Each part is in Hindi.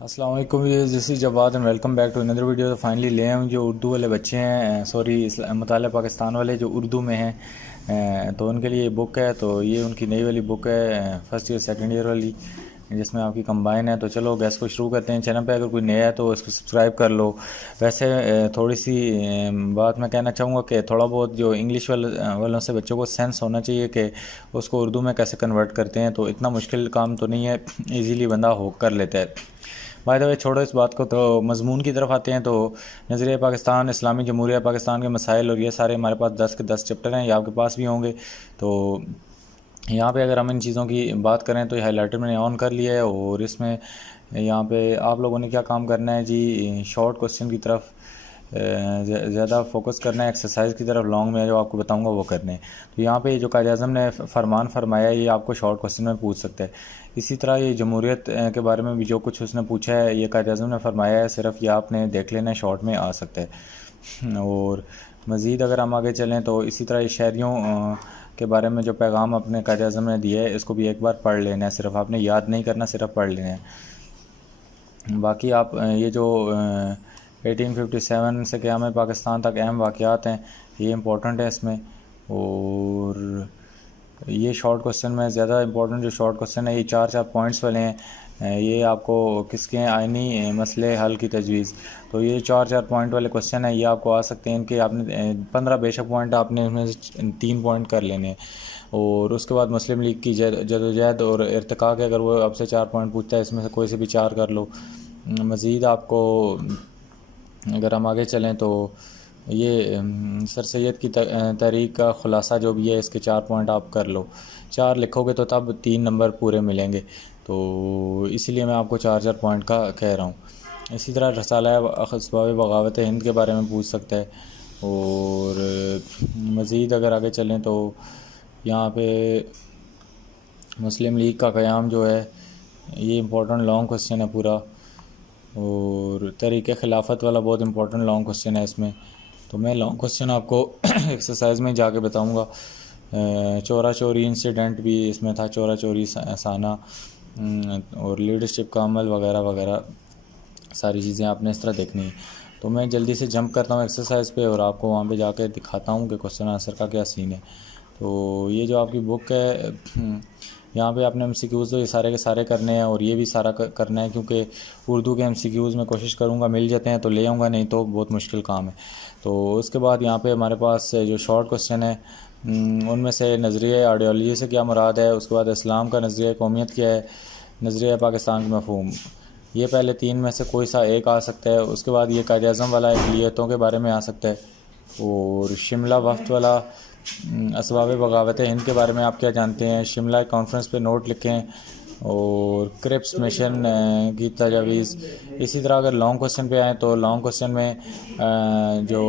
अस्सलाम वालेकुम, this is Jawad and welcome back to another video. तो फाइनली ले आए जो उर्दू वाले बच्चे हैं, सॉरी मुताला पाकिस्तान वाले जो उर्दू में हैं, तो उनके लिए बुक है। तो ये उनकी नई वाली बुक है, फर्स्ट ईयर सेकंड ईयर वाली, जिसमें आपकी कंबाइन है। तो चलो गैस को शुरू करते हैं। चैनल पे अगर कोई नया है तो इसको सब्सक्राइब कर लो। वैसे थोड़ी सी बात मैं कहना चाहूँगा कि थोड़ा बहुत जो इंग्लिश वालों से बच्चों को सेंस होना चाहिए कि उसको उर्दू में कैसे कन्वर्ट करते हैं। तो इतना मुश्किल काम तो नहीं है, ईज़िली बंदा हो कर लेता है। बाय द वे छोड़ो इस बात को, तो मज़मून की तरफ आते हैं। तो नज़रिया पाकिस्तान, इस्लामी जमहूरिया पाकिस्तान के मसाइल, और ये सारे हमारे पास 10 के 10 चैप्टर हैं, ये आपके पास भी होंगे। तो यहाँ पे अगर हम इन चीज़ों की बात करें तो ये हाईलाइटर मैंने ऑन कर लिया है, और इसमें यहाँ पे आप लोगों ने क्या काम करना है जी, शॉर्ट क्वेश्चन की तरफ ज़्यादा फोकस करना है, एक्सरसाइज की तरफ लॉन्ग में जो आपको बताऊंगा वो करने हैं। तो यहाँ पे जो कायद-ए-आज़म ने फरमान फरमाया है, ये आपको शॉर्ट क्वेश्चन में पूछ सकता है। इसी तरह ये जमहूरियत के बारे में भी जो कुछ उसने पूछा है, ये कायद-ए-आज़म ने फरमाया है, सिर्फ ये आपने देख लेना है, शॉर्ट में आ सकता है। और मज़ीद अगर हम आगे चलें तो इसी तरह ये शहरियों के बारे में जो पैगाम अपने कायद-ए-आज़म ने दिया है, इसको भी एक बार पढ़ लेना है, सिर्फ आपने याद नहीं करना, सिर्फ पढ़ लेना है। बाकी आप ये जो 1857 से क़याम पाकिस्तान तक अहम वाक़यात हैं, ये इम्पोर्टेंट है इसमें। और ये शॉर्ट क्वेश्चन में ज़्यादा इंपॉर्टेंट जो शॉर्ट क्वेश्चन है, ये चार चार पॉइंट्स वाले हैं। ये आपको किसके हैं, आइनी मसले हल की तजवीज़। तो ये चार चार पॉइंट वाले क्वेश्चन है, ये आपको आ सकते हैं। इनके आपने 15 बेशक पॉइंट आपने इसमें से 3 पॉइंट कर लेने हैं। और उसके बाद मुस्लिम लीग की जदोजहद और इर्तिका के, अगर वो आपसे 4 पॉइंट पूछता है, इसमें से कोई से भी 4 कर लो। मज़ीद आपको अगर हम आगे चलें तो ये सर सैयद की तहरीक का ख़ुलासा जो भी है, इसके 4 पॉइंट आप कर लो। 4 लिखोगे तो तब 3 नंबर पूरे मिलेंगे। तो इसीलिए मैं आपको 4 पॉइंट का कह रहा हूँ। इसी तरह रसाला असबाब बगावत हिंद के बारे में पूछ सकता है। और मज़ीद अगर आगे चलें तो यहाँ पे मुस्लिम लीग का क़याम जो है, ये इम्पोर्टेंट लॉन्ग क्वेश्चन है पूरा। और तरीक़े खिलाफत वाला बहुत इंपॉर्टेंट लॉन्ग क्वेश्चन है इसमें। तो मैं लॉन्ग क्वेश्चन आपको एक्सरसाइज में जाके बताऊंगा। चोरा चोरी इंसिडेंट भी इसमें था, चोरा चोरी साना, और लीडरशिप का अमल वगैरह वगैरह, सारी चीज़ें आपने इस तरह देखनी है। तो मैं जल्दी से जंप करता हूँ एक्सरसाइज पे, और आपको वहाँ पे जाकर दिखाता हूँ कि क्वेश्चन आंसर का क्या सीन है। तो ये जो आपकी बुक है, यहाँ पे आपने एमसीक्यूज़ तो ये सारे के सारे करने हैं, और ये भी सारा करना है, क्योंकि उर्दू के एमसीक्यूज़ में कोशिश करूँगा मिल जाते हैं तो ले आऊँगा, नहीं तो बहुत मुश्किल काम है। तो उसके बाद यहाँ पे हमारे पास जो शॉर्ट क्वेश्चन है, उनमें से नज़रिया आइडियोलॉजी से क्या मुराद है, उसके बाद इस्लाम का नज़रिया कौमियत क्या है, नज़रिया पाकिस्तान का मफहूम, ये पहले 3 में से कोई सा एक आ सकता है। उसके बाद ये कायद-ए-आज़म वाला अक़लियतों के बारे में आ सकता है। और शिमला वफ़द वाला असबाब बगावत हिंद के बारे में आप क्या जानते हैं, शिमला कॉन्फ्रेंस पे नोट लिखें। और क्रिप्स मिशन की तजावीज़। इसी तरह अगर लॉन्ग क्वेश्चन पे आएँ तो लॉन्ग क्वेश्चन में जो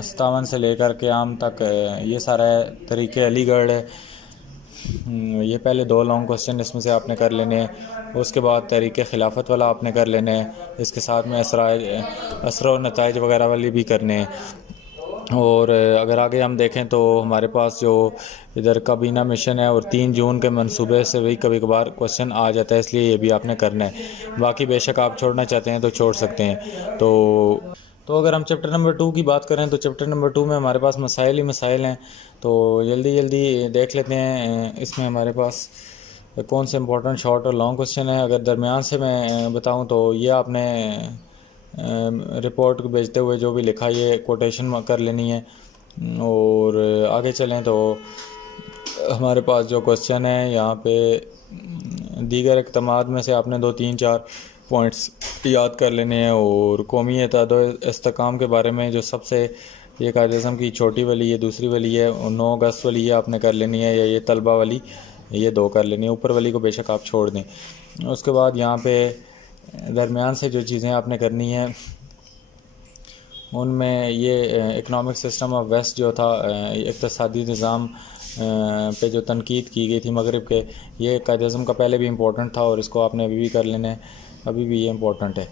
57 से लेकर के आम तक ये सारा है, तरीक़े अलीगढ़ है। ये पहले 2 लॉन्ग क्वेश्चन इसमें से आपने कर लेने हैं। उसके बाद तहरीक खिलाफत वाला आपने कर लेना है, इसके साथ में असर और नताइज वगैरह वाली भी करने हैं। और अगर आगे हम देखें तो हमारे पास जो इधर काबीना मिशन है, और 3 जून के मंसूबे से भी कभी कभार क्वेश्चन आ जाता है, इसलिए ये भी आपने करना है। बाकी बेशक आप छोड़ना चाहते हैं तो छोड़ सकते हैं। तो अगर हम चैप्टर नंबर 2 की बात करें तो चैप्टर नंबर 2 में हमारे पास मसाइल ही मसाइल हैं। तो जल्दी जल्दी देख लेते हैं इसमें हमारे पास कौन से इंपॉर्टेंट शॉर्ट और लॉन्ग क्वेश्चन है। अगर दरमियान से मैं बताऊं तो ये आपने रिपोर्ट को भेजते हुए जो भी लिखा, ये कोटेशन कर लेनी है। और आगे चलें तो हमारे पास जो क्वेश्चन है यहाँ पे, दीगर इक़दामात में से आपने 2 3 4 पॉइंट्स याद कर लेने हैं। और कौमी इत्तेहाद और इस्तेहकाम के बारे में जो सबसे, ये कायद-ए-आज़म की छोटी वाली, ये दूसरी वाली है, और 9 अगस्त वाली ये आपने कर लेनी है, या ये तलबा वाली, ये 2 कर लेनी है। ऊपर वाली को बेशक आप छोड़ दें। उसके बाद यहाँ पे दरमियान से जो चीज़ें आपने करनी है, उनमें ये इकनॉमिक सिस्टम ऑफ वेस्ट जो था, इक़्तिसादी निज़ाम पे जो तनकीद की गई थी मगरिब के, ये कायद-ए-आज़म का पहले भी इम्पोर्टेंट था, और इसको आपने अभी भी कर लेना है, अभी भी ये इम्पोर्टेंट है।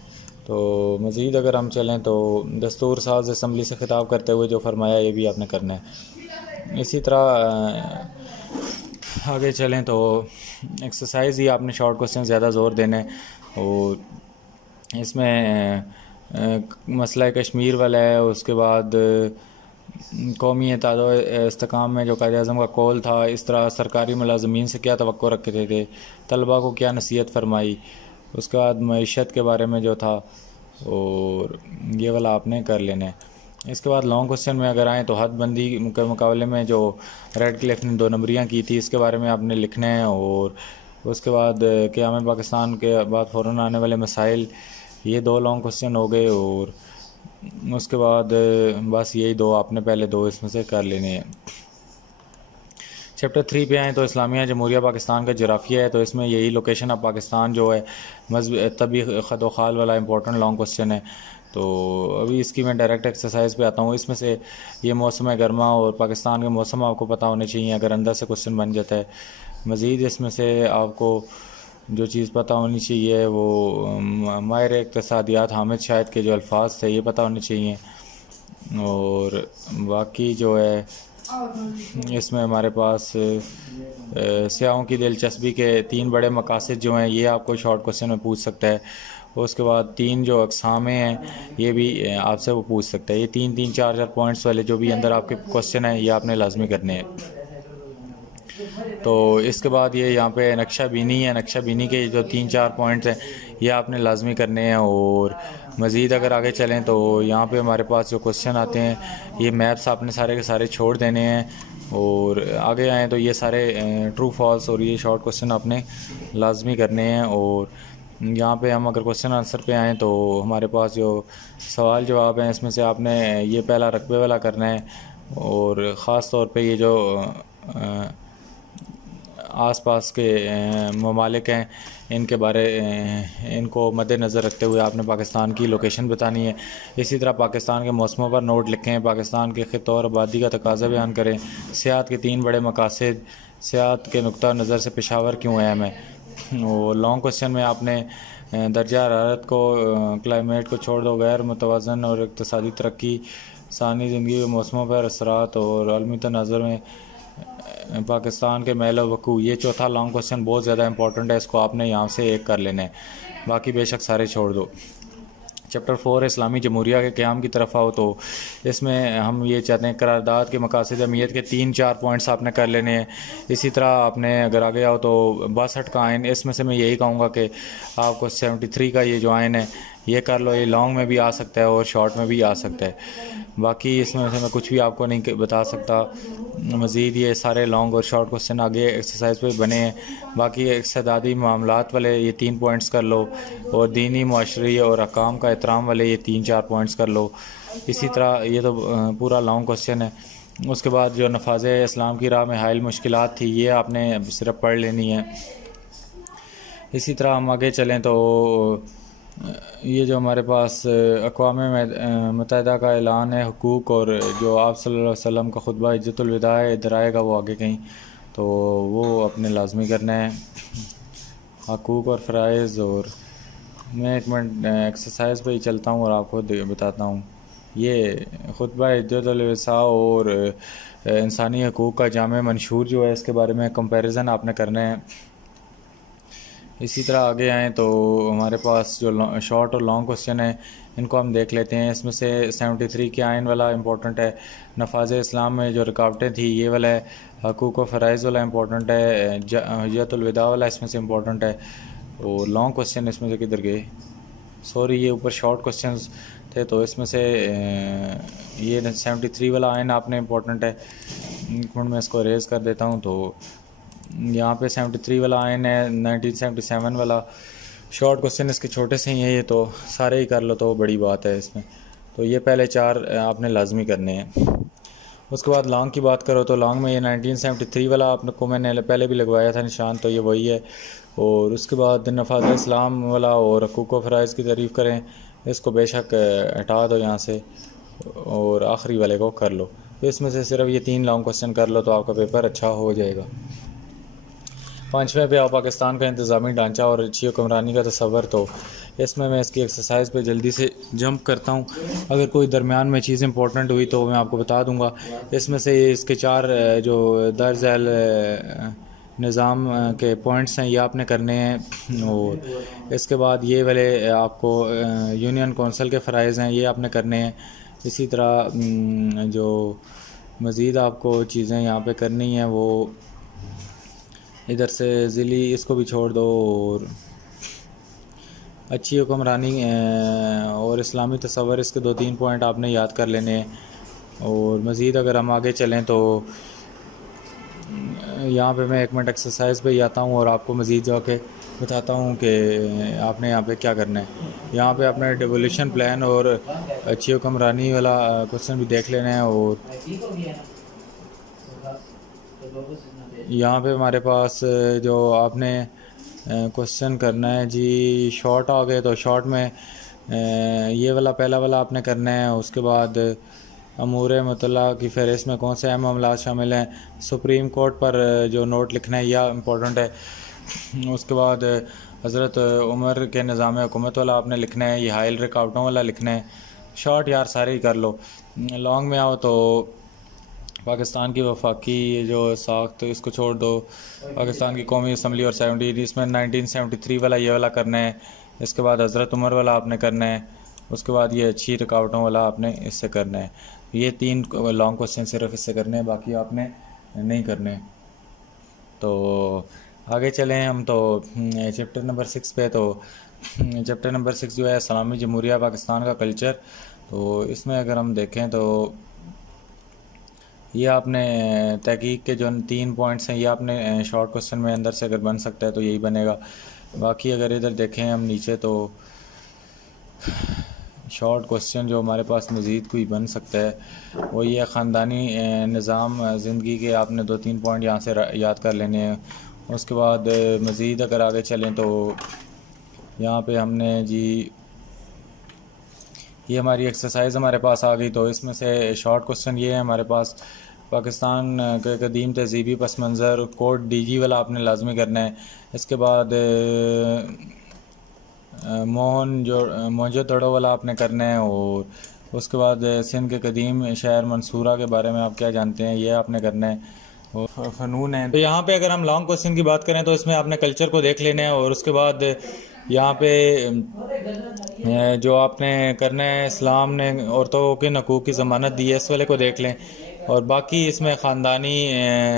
तो मज़ीद अगर हम चलें तो दस्तूर साज असम्बली से ख़िताब करते हुए जो फरमाया, ये भी आपने करना है। इसी तरह आगे चलें तो एक्सरसाइज ही आपने शॉर्ट क्वेश्चन ज़्यादा ज़ोर देना है। और इसमें मसला कश्मीर वाला है, उसके बाद कौमी एतदाद इस्तेकाम में जो कायद-ए-आज़म का कौल था, इस तरह सरकारी मुलाज़मीन से क्या तवक्को रखते थे, तलबा को क्या नसीहत फरमाई, उसके बाद मईशत के बारे में जो था, और ये वाला आपने कर लेना है। इसके बाद लॉन्ग क्वेश्चन में अगर आएँ तो हदबंदी के मुकाबले में जो रेड क्लिफ ने 2 नंबरियाँ की थी, इसके बारे में आपने लिखना है। और उसके बाद क़याम पाकिस्तान के बाद फ़ौरन आने वाले मसाइल, ये 2 लॉन्ग क्वेश्चन हो गए। और उसके बाद बस यही 2 आपने पहले 2 इसमें से कर लेने हैं। चैप्टर 3 पे आएँ तो इस्लामिया जमहूरिया पाकिस्तान का जराफिया है, तो इसमें यही लोकेशन ऑफ पाकिस्तान जो है तभी ख़द ख़ाल वाला इंपॉर्टेंट लॉन्ग क्वेश्चन है। तो अभी इसकी मैं डायरेक्ट एक्सरसाइज पे आता हूँ। इसमें से ये मौसम गर्मा और पाकिस्तान के मौसम आपको पता होने चाहिए, अगर अंदर से क्वेश्चन बन जाता है। मज़ीद इसमें से आपको जो चीज़ पता होनी चाहिए वो माहिर इक़्तिसादियात हामिद शाहिद के जो अल्फाज थे ये पता होने चाहिए। और बाकी जो है इसमें हमारे पास सियाहों की दिलचस्पी के 3 बड़े मकासद जो हैं, ये आपको शॉर्ट क्वेश्चन में पूछ सकता है। उसके बाद 3 जो अक़सामें हैं ये भी आपसे वो पूछ सकता है। ये 3-3, 4-4 पॉइंट्स वाले जो भी अंदर आपके क्वेश्चन हैं ये आपने लाजमी करने हैं। तो इसके बाद ये यहाँ पे नक्शा बीनी है, नक्शा बीनी के जो 3-4 पॉइंट्स हैं ये आपने लाजमी करने हैं। और मज़ीद अगर आगे चलें तो यहाँ पे हमारे पास जो क्वेश्चन आते हैं ये मैप्स आपने सारे के सारे छोड़ देने हैं। और आगे आएँ तो ये सारे ट्रू फॉल्स और ये शॉर्ट क्वेश्चन आपने लाजमी करने हैं। और यहाँ पे हम अगर क्वेश्चन आंसर पे आएँ तो हमारे पास जो सवाल जवाब हैं इसमें से आपने ये पहला रकबे वाला करना है। और ख़ास तौर पे ये जो आसपास के ममालिक हैं इनको मद्देनज़र रखते हुए आपने पाकिस्तान की लोकेशन बतानी है। इसी तरह पाकिस्तान के मौसमों पर नोट लिखें, पाकिस्तान के ख़ित्तों और आबादी का तकाज़ा बयान करें, सियाहत के 3 बड़े मकासद, सियाहत के नुक्ता नज़र से पेशावर क्यों अहम है। और लॉन्ग क्वेश्चन में आपने दर्जा हरारत को, क्लाइमेट को छोड़ दो, गैर मुतवाज़न और इक़्तिसादी तरक्की, इंसानी ज़िंदगी के मौसमों पर असरात और आलमी तनाज़ुर में पाकिस्तान के महल वकूअ, ये चौथा लॉन्ग क्वेश्चन बहुत ज़्यादा इंपॉर्टेंट है, इसको आपने यहाँ से एक कर लेना है, बाकी बेशक सारे छोड़ दो। चैप्टर 4 इस्लामी जमहूरिया के क़याम की तरफ आओ तो इसमें हम ये चाहते हैं करारदाद के मकासद अहमियत के 3-4 पॉइंट्स आपने कर लेने हैं। इसी तरह आपने अगर आगे आओ तो 62 का आयन, इसमें से मैं यही कहूँगा कि आपको 73 का ये जो आयन है ये कर लो। ये लॉन्ग में भी आ सकता है और शॉर्ट में भी आ सकता है, बाकी इसमें से मैं कुछ भी आपको नहीं बता सकता। मज़ीद ये सारे लॉन्ग और शॉर्ट क्वेश्चन आगे एक्सरसाइज पे बने हैं। बाकी इक़्तिसादी मामलात वाले ये 3 पॉइंट्स कर लो, और दीनी, मुआशरी और अहकाम का एहतराम वाले ये 3-4 पॉइंट्स कर लो। इसी तरह ये तो पूरा लॉन्ग क्वेश्चन है। उसके बाद जो नफाज़ इस्लाम की राह में हायल मुश्किलात थी ये आपने सिर्फ पढ़ लेनी है। इसी तरह हम आगे चलें तो ये जो हमारे पास अक़वाम मुत्तहिदा का ऐलान है हुकूक़, और जो आप सल्लल्लाहु अलैहि वसल्लम का खुतबा हिज्जतुल विदा है, इधर आएगा वो आगे कहीं, तो वो अपने लाजमी करना है हकूक़ और फ़राइज़। और मैं 1 मिनट एक्सरसाइज पे ही चलता हूँ और आपको बताता हूँ। ये खुतबा हिज्जतुल विदा और इंसानी हकूक़ का जामे मंशूर जो है इसके बारे में कंपैरिजन आपने करना है। इसी तरह आगे आएँ तो हमारे पास जो शॉर्ट और लॉन्ग क्वेश्चन है इनको हम देख लेते हैं। इसमें से 73 के आयन वाला इंपॉर्टेंट है, नफाज़ इस्लाम में जो रुकावटें थी ये वाला है, हकूक़ व फ़राइज़ वाला इंपॉर्टेंट है, हिज्जतुल विदा वाला इसमें से इंपॉर्टेंट है। और लॉन्ग क्वेश्चन इसमें से किधर गए, सॉरी ये ऊपर शॉर्ट क्वेश्चंस थे, तो इसमें से ये 73 वाला आयन आपने इंपॉर्टेंट है। एक मिनट में इसको रेज़ कर देता हूँ। तो यहाँ पे 73 वाला आयन है, 1977 वाला शॉर्ट क्वेश्चन इसके छोटे से ही है, ये तो सारे ही कर लो तो बड़ी बात है इसमें। तो ये पहले 4 आपने लाजमी करने हैं। उसके बाद लॉन्ग की बात करो तो लॉन्ग में ये 1973 वाला आपने को मैंने पहले भी लगवाया था निशान, तो ये वही है। और उसके बाद नफाज़ इस्लाम वाला और हकूक़ व फ़राइज़ की तारीफ़ करें, इसको बेशक हटा दो यहाँ से, और आखिरी वाले को कर लो। तो इसमें से सिर्फ ये 3 लॉन्ग क्वेश्चन कर लो तो आपका पेपर अच्छा हो जाएगा। 5वें पे आओ पाकिस्तान का इंतज़ामी ढांचा और अच्छी हुक्मरानी का तस्वर, तो इसमें मैं इसकी एक्सरसाइज पे जल्दी से जंप करता हूँ। अगर कोई दरमियान में चीज़ इंपॉर्टेंट हुई तो मैं आपको बता दूँगा। इसमें से इसके 4 जो दर्ज निज़ाम के पॉइंट्स हैं ये आपने करने हैं। और इसके बाद ये वाले आपको यूनियन कौंसिल के फ़राइज़ हैं ये आपने करने हैं। इसी तरह जो मज़ीद आपको चीज़ें यहाँ पे करनी हैं वो इधर से ज़िली इसको भी छोड़ दो। और अच्छी हुक्मरानी और इस्लामी तसव्वुर इसके 2-3 पॉइंट आपने याद कर लेने हैं। और मज़ीद अगर हम आगे चलें तो यहाँ पे मैं 1 मिनट एक्सरसाइज पे ही आता हूँ और आपको मज़ीद जाके बताता हूँ कि आपने यहाँ पे क्या करना है। यहाँ पे आपने डिवोल्यूशन प्लान और अच्छी हुक्मरानी वाला क्वेश्चन भी देख लेना है। और यहाँ पे हमारे पास जो आपने क्वेश्चन करना है जी शॉर्ट आ गए तो शॉर्ट में ये वाला पहला वाला आपने करना है। उसके बाद अमूर मुतल्ला की फ़हरिस्त में कौन से अहम मामलात शामिल हैं, सुप्रीम कोर्ट पर जो नोट लिखना है यह इम्पोर्टेंट है। उसके बाद हज़रत उमर के निज़ाम हुकूमत वाला आपने लिखना है, ये हाइल रुकावटों वाला लिखना है। शॉर्ट यार सारे ही कर लो। लॉन्ग में आओ तो पाकिस्तान की वफाकी जो साख्त इसको छोड़ दो, पाकिस्तान की कौमी असम्बली और 70 इसमें 1973 वाला ये वाला करना है। इसके बाद हज़रत उमर वाला आपने करना है। उसके बाद ये अच्छी रुकावटों वाला आपने इससे करना है। ये 3 लॉन्ग क्वेश्चन सिर्फ इससे करने हैं, बाकी आपने नहीं करने। तो आगे चलें हम तो चैप्टर नंबर 6 पे। तो चैप्टर नंबर 6 जो है इस्लामी जमहूरिया पाकिस्तान का कल्चर। तो इसमें अगर हम देखें तो ये आपने तहकीक के जो 3 पॉइंट्स हैं ये आपने शॉर्ट क्वेश्चन में अंदर से अगर बन सकता है तो यही बनेगा। बाकी अगर इधर देखें हम नीचे तो शॉर्ट क्वेश्चन जो हमारे पास मज़ीद कोई बन सकता है वो ये ख़ानदानी निज़ाम ज़िंदगी के आपने 2-3 पॉइंट यहाँ से याद कर लेने हैं। उसके बाद मज़ीद अगर आगे चलें तो यहाँ पे हमने जी ये हमारी एक्सरसाइज हमारे पास आ गई। तो इसमें से शॉर्ट क्वेश्चन ये है हमारे पास, पाकिस्तान के कदीम तहज़ीबी पस मंज़र कोड DG वाला आपने लाजमी करना है। इसके बाद मोहनजोदड़ो वाला आपने करना है। और उसके बाद सिंध के कदीम शहर मंसूरा के बारे में आप क्या जानते हैं ये आपने करना है। और फ़नून है। तो यहाँ पे अगर हम लॉन्ग क्वेश्चन की बात करें तो इसमें आपने कल्चर को देख लेना है। और उसके बाद यहाँ पे जो आपने करना है इस्लाम ने औरतों के हकूक़ की ज़मानत दी है इस वाले को देख लें। और बाकी इसमें ख़ानदानी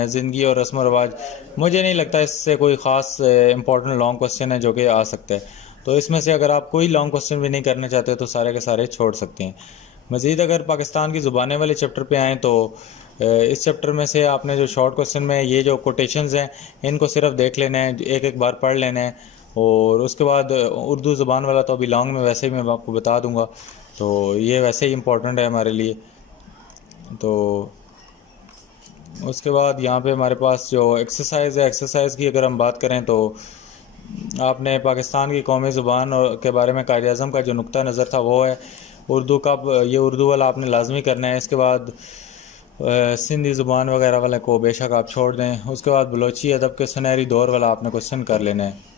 ज़िंदगी और रस्म व रवाज मुझे नहीं लगता इससे कोई ख़ास इंपॉर्टेंट लॉन्ग क्वेश्चन है जो कि आ सकता है। तो इसमें से अगर आप कोई लॉन्ग क्वेश्चन भी नहीं करना चाहते तो सारे के सारे छोड़ सकते हैं। मज़ीद अगर पाकिस्तान की ज़ुबानें वाले चैप्टर पे आएँ तो इस चैप्टर में से आपने जो शॉर्ट क्वेश्चन में ये जो कोटेशंस हैं इनको सिर्फ देख लेना है, एक एक बार पढ़ लेना है। और उसके बाद उर्दू ज़ुबान वाला तो अभी लॉन्ग में वैसे ही मैं आपको बता दूंगा, तो ये वैसे ही इम्पोर्टेंट है हमारे लिए। तो उसके बाद यहाँ पे हमारे पास जो एक्सरसाइज है, एक्सरसाइज की अगर हम बात करें तो आपने पाकिस्तान की कौमी ज़ुबान के बारे में कायद आज़म का जो नुक्ता नज़र था वो है उर्दू का, ये उर्दू वाला आपने लाजमी करना है। इसके बाद सिंधी ज़ुबान वगैरह वाले को बेशक आप छोड़ दें। उसके बाद बलोची अदब के सुनहरी दौर वाला आपने क्वेश्चन कर लेना है।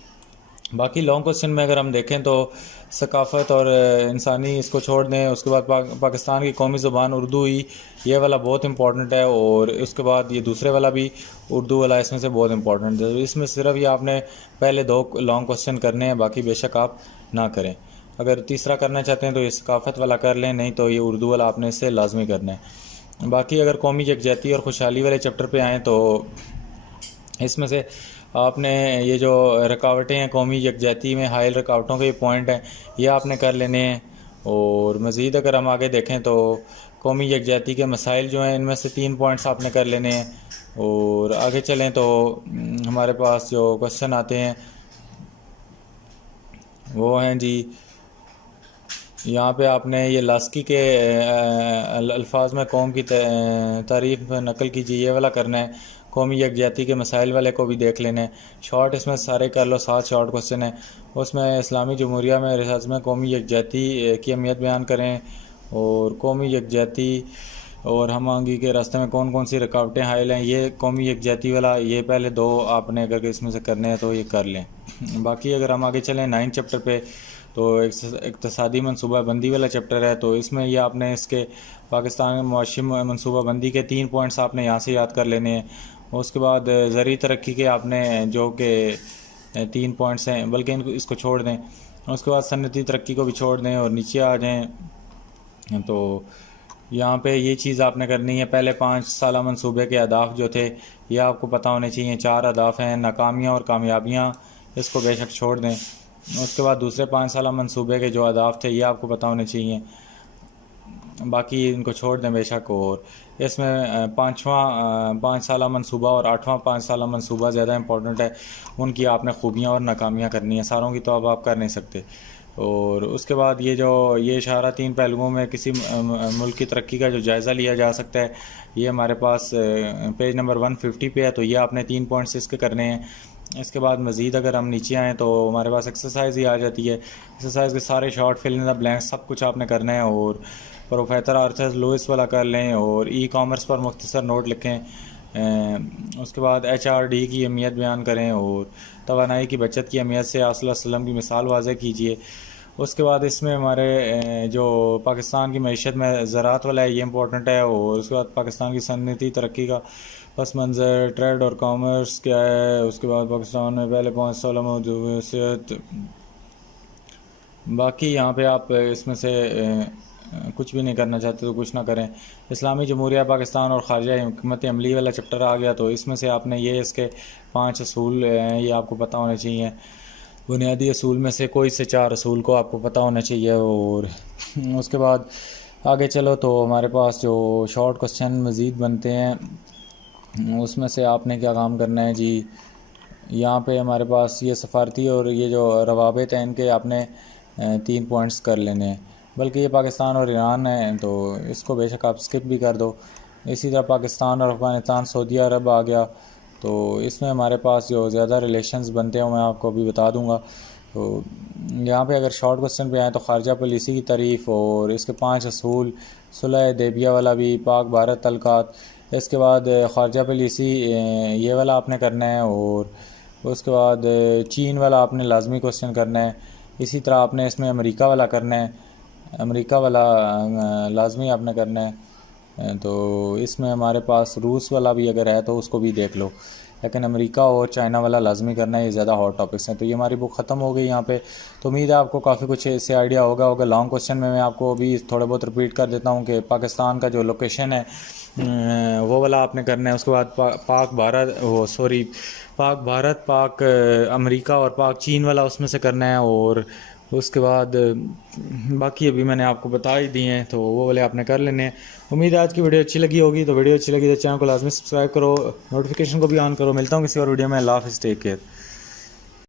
बाकी लॉन्ग क्वेश्चन में अगर हम देखें तो सकाफ़त और इंसानी इसको छोड़ दें। उसके बाद पाकिस्तान की कौमी ज़ुबान उर्दू ही, ये वाला बहुत इंपॉर्टेंट है। और उसके बाद ये दूसरे वाला भी उर्दू वाला इसमें से बहुत इंपॉर्टेंट है। इसमें सिर्फ ये आपने पहले 2 लॉन्ग क्वेश्चन करने हैं, बाकी बेशक आप ना करें। अगर तीसरा करना चाहते हैं तो ये सकाफ़त वाला कर लें, नहीं तो ये उर्दू वाला आपने इससे लाजमी करना है। बाकी अगर कौमी यकजहती और खुशहाली वाले चैप्टर पे आएँ तो इसमें से आपने ये जो रुकावटें हैं कौमी यकजहती में, हाइल रुकावटों के पॉइंट हैं ये आपने कर लेने हैं। और मज़ीद अगर हम आगे देखें तो कौमी यकजहती के मसाइल जो हैं इनमें से 3 पॉइंट्स आपने कर लेने हैं। और आगे चलें तो हमारे पास जो क्वेश्चन आते हैं वो हैं जी यहाँ पे आपने ये लास्की के अल्फाज में कौम की तारीफ नकल कीजिए ये वाला करना है। कौमी यकजहती के मसाइल वाले को भी देख लेना है। शॉर्ट इसमें सारे कर लो, 7 शॉर्ट क्वेश्चन है। उसमें इस्लामी जमहूरिया में रियासत में कौमी यकजहती की अहमियत बयान करें। और कौमी यकजहती और हम आगे के रास्ते में कौन कौन सी रुकावटें हाइल हैं, ये कौमी यकजहती वाला ये पहले 2 आपने अगर इसमें से करने हैं तो ये कर लें। बाकी अगर हम आगे चलें 9 चैप्टर पे तो इक़्तिसादी मनसूबाबंदी वाला चैप्टर है। तो इसमें ये आपने इसके पाकिस्तान में मुआशी मनसूबाबंदी के 3 पॉइंट्स आपने यहाँ से याद कर लेने हैं। उसके बाद ज़रूरी तरक्की के आपने जो कि 3 पॉइंट्स हैं, बल्कि इनको इसको छोड़ दें। उसके बाद सनती तरक्की को भी छोड़ दें और नीचे आ जाएं। तो यहाँ पे ये चीज़ आपने करनी है। पहले 5 साला मंसूबे के अहदाफ जो थे ये आपको पता होने चाहिए। 4 अहदाफ हैं, नाकामियाँ और कामयाबियाँ, इसको बेशक छोड़ दें। उसके बाद दूसरे 5 साला मंसूबे के जो अहदाफ थे ये आपको पता होने चाहिए, बाकी इनको छोड़ दें बेशक। और इसमें 5 साला मंसूबा और 8वां 5 साला मंसूबा ज़्यादा इंपॉर्टेंट है। उनकी आपने खूबियाँ और नाकामियाँ करनी है, सारों की तो अब आप कर नहीं सकते। और उसके बाद ये इशारा 3 पहलुओं में किसी मुल्क की तरक्की का जो जायज़ा लिया जा सकता है, ये हमारे पास पेज नंबर 150 पे है। तो ये आपने 3 पॉइंट्स इसके करने हैं। इसके बाद मज़ीद अगर हम नीचे आएँ तो हमारे पास एक्सरसाइज ही आ जाती है। एक्सरसाइज के सारे short fill in the blank सब कुछ आपने करना है। और प्रोफेसर आर्थर लुइस वाला कर लें और ई कॉमर्स पर मुख्तसर नोट लिखें। उसके बाद HRD की अहमियत बयान करें और तवानाई की बचत की अहमियत से रसूलुल्लाह सल्लल्लाहु अलैहि वसल्लम की मिसाल वाज़े कीजिए। उसके बाद इसमें हमारे जो पाकिस्तान की मईशत में ज़राअत वाला है ये इंपॉर्टेंट है। और उसके बाद पाकिस्तान की सनती तरक्की का पस मंज़र, ट्रेड और कॉमर्स क्या है। उसके बाद पाकिस्तान में पहले 5 साल मौजूद। बाकी यहाँ पे आप इसमें से कुछ भी नहीं करना चाहते तो कुछ ना करें। इस्लामी जमहूरिया पाकिस्तान और खारजा हिकमत अमली वाला चैप्टर आ गया। तो इसमें से आपने ये इसके 5 असूल हैं ये आपको पता होने चाहिए। बुनियादी असूल में से कोई से 4 असूल को आपको पता होना चाहिए। और उसके बाद आगे चलो तो हमारे पास जो शॉर्ट क्वेश्चन मज़ीद बनते हैं उसमें से आपने क्या काम करना है जी। यहाँ पे हमारे पास ये सफ़ारती और ये जो रवाबित हैं इनके आपने 3 पॉइंट्स कर लेने हैं। बल्कि ये पाकिस्तान और ईरान है तो इसको बेशक आप स्किप भी कर दो। इसी तरह पाकिस्तान और अफ़गानिस्तान सऊदी अरब आ गया। तो इसमें हमारे पास जो ज़्यादा रिलेशंस बनते हैं मैं आपको अभी बता दूंगा। तो यहाँ पे अगर शॉर्ट क्वेश्चन पे आए तो खारजा पॉलिसी की तारीफ़ और इसके 5 असूल, सुलह हुदैबिया वाला भी, पाक भारत तल्कात। इसके बाद खारजा पॉलिसी ये वाला आपने करना है। और उसके बाद चीन वाला आपने लाजमी क्वेश्चन करना है। इसी तरह आपने इसमें अमेरिका वाला करना है, अमेरिका वाला लाजमी आपने करना है। तो इसमें हमारे पास रूस वाला भी अगर है तो उसको भी देख लो, लेकिन अमेरिका और चाइना वाला लाजमी करना है। ये ज़्यादा हॉट टॉपिक्स हैं। तो ये हमारी बुक ख़त्म हो गई यहाँ पे। तो उम्मीद है आपको काफ़ी कुछ इससे आइडिया होगा। लॉन्ग क्वेश्चन में मैं आपको अभी थोड़े बहुत रिपीट कर देता हूँ कि पाकिस्तान का जो लोकेशन है वो वाला आपने करना है। उसके बाद पाक भारत, पाक अमेरिका और पाक चीन वाला उसमें से करना है। और उसके बाद बाकी अभी मैंने आपको बता ही दिए हैं तो वो वाले आपने कर लेने हैं। उम्मीद है आज की वीडियो अच्छी लगी होगी। तो वीडियो अच्छी लगी तो चैनल को लाजमी सब्सक्राइब करो, नोटिफिकेशन को भी ऑन करो। मिलता हूँ किसी और वीडियो में। अल्लाह हाफ़िज़, टेक केयर।